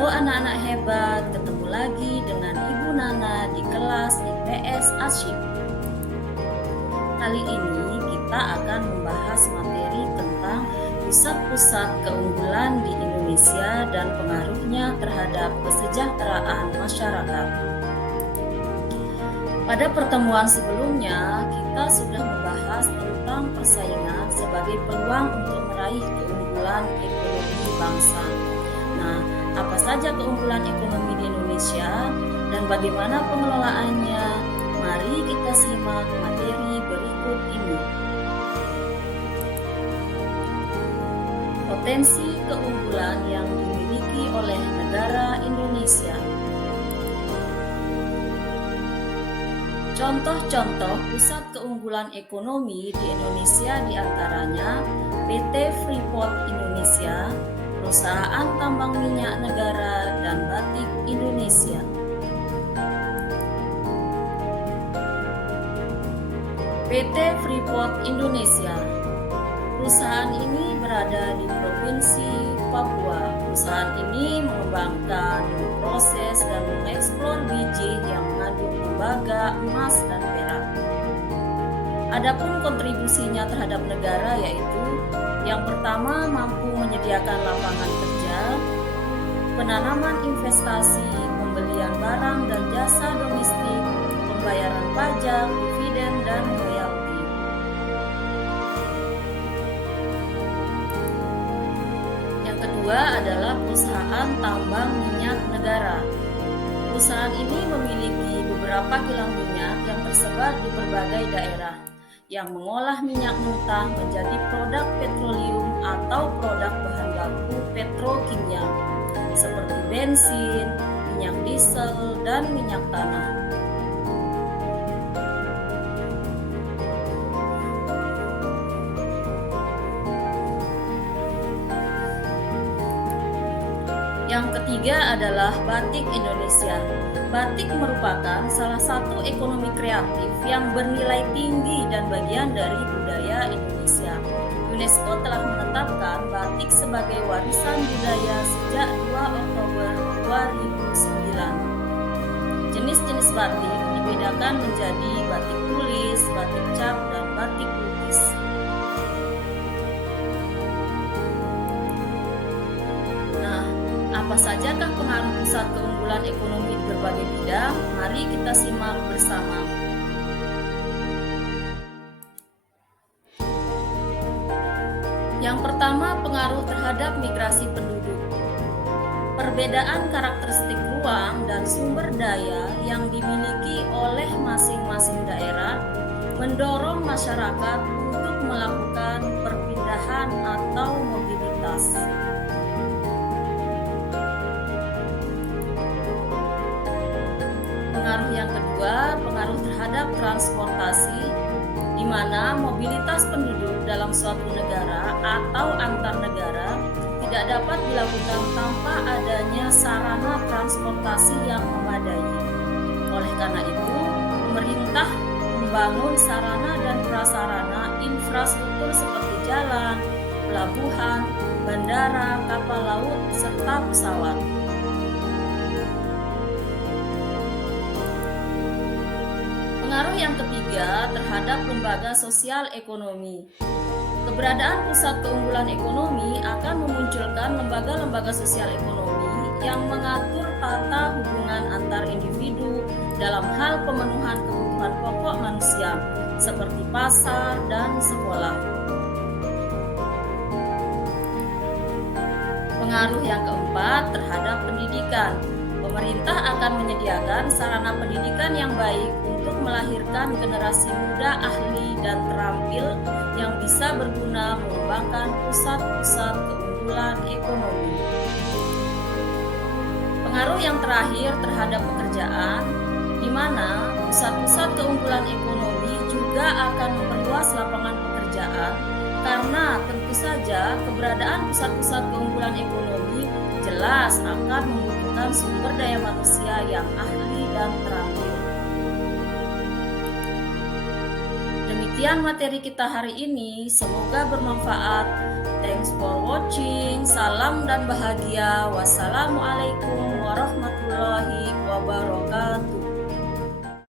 Halo anak-anak hebat, ketemu lagi dengan Ibu Nana di kelas IPS Asyik. Kali ini kita akan membahas materi tentang pusat-pusat keunggulan di Indonesia dan pengaruhnya terhadap kesejahteraan masyarakat. Pada pertemuan sebelumnya, kita sudah membahas tentang persaingan sebagai peluang untuk meraih keunggulan ekonomi bangsa. Nah, apa saja keunggulan ekonomi di Indonesia dan bagaimana pengelolaannya? Mari kita simak materi berikut ini. Potensi keunggulan yang dimiliki oleh negara Indonesia. Contoh-contoh pusat keunggulan ekonomi di Indonesia diantaranya PT Freeport Indonesia, Perusahaan Tambang Minyak Negara, dan Batik Indonesia. PT Freeport Indonesia. Perusahaan ini berada di Provinsi Papua. Perusahaan ini mengembangkan, memproses, dan mengeksplor biji yang mengandung tembaga, emas, dan perak. Adapun kontribusinya terhadap negara yaitu yang pertama, mampu menyediakan lapangan kerja, penanaman investasi, pembelian barang dan jasa domestik, pembayaran pajak, dividen, dan royalti. Yang kedua adalah perusahaan tambang minyak negara. Perusahaan ini memiliki beberapa kilang minyak yang tersebar di berbagai daerah, yang mengolah minyak mentah menjadi produk petroleum atau produk bahan baku petrokimia seperti bensin, minyak diesel, dan minyak tanah. Yang ketiga adalah Batik Indonesia. Batik merupakan salah satu ekonomi kreatif yang bernilai tinggi dan bagian dari budaya Indonesia. UNESCO telah menetapkan batik sebagai warisan budaya sejak 2 Oktober 2009. Jenis-jenis batik dibedakan menjadi batik tulis, batik cap, dan batik lukis. Apa sajakah pengaruh pusat keunggulan ekonomi di berbagai bidang? Mari kita simak bersama. Yang pertama, pengaruh terhadap migrasi penduduk. Perbedaan karakteristik ruang dan sumber daya yang dimiliki oleh masing-masing daerah mendorong masyarakat untuk melakukan perpindahan atau mobilitas. Pengaruh yang kedua, pengaruh terhadap transportasi, di mana mobilitas penduduk dalam suatu negara atau antar negara tidak dapat dilakukan tanpa adanya sarana transportasi yang memadai. Oleh karena itu, pemerintah membangun sarana dan prasarana infrastruktur seperti jalan, pelabuhan, bandara, kapal laut, serta pesawat. Pengaruh yang ketiga terhadap lembaga sosial ekonomi. Keberadaan pusat keunggulan ekonomi akan memunculkan lembaga-lembaga sosial ekonomi yang mengatur tata hubungan antar individu dalam hal pemenuhan kebutuhan pokok manusia seperti pasar dan sekolah. Pengaruh yang keempat terhadap pendidikan. Pemerintah akan menyediakan sarana pendidikan yang baik untuk melahirkan generasi muda ahli dan terampil yang bisa berguna mengembangkan pusat-pusat keunggulan ekonomi. Pengaruh yang terakhir terhadap pekerjaan, di mana pusat-pusat keunggulan ekonomi juga akan memperluas lapangan pekerjaan karena tentu saja keberadaan pusat-pusat keunggulan ekonomi jelas akan membutuhkan sumber daya manusia yang ahli dan terampil. Sekian materi kita hari ini, semoga bermanfaat. Thanks for watching. Salam dan bahagia. Wassalamualaikum warahmatullahi wabarakatuh.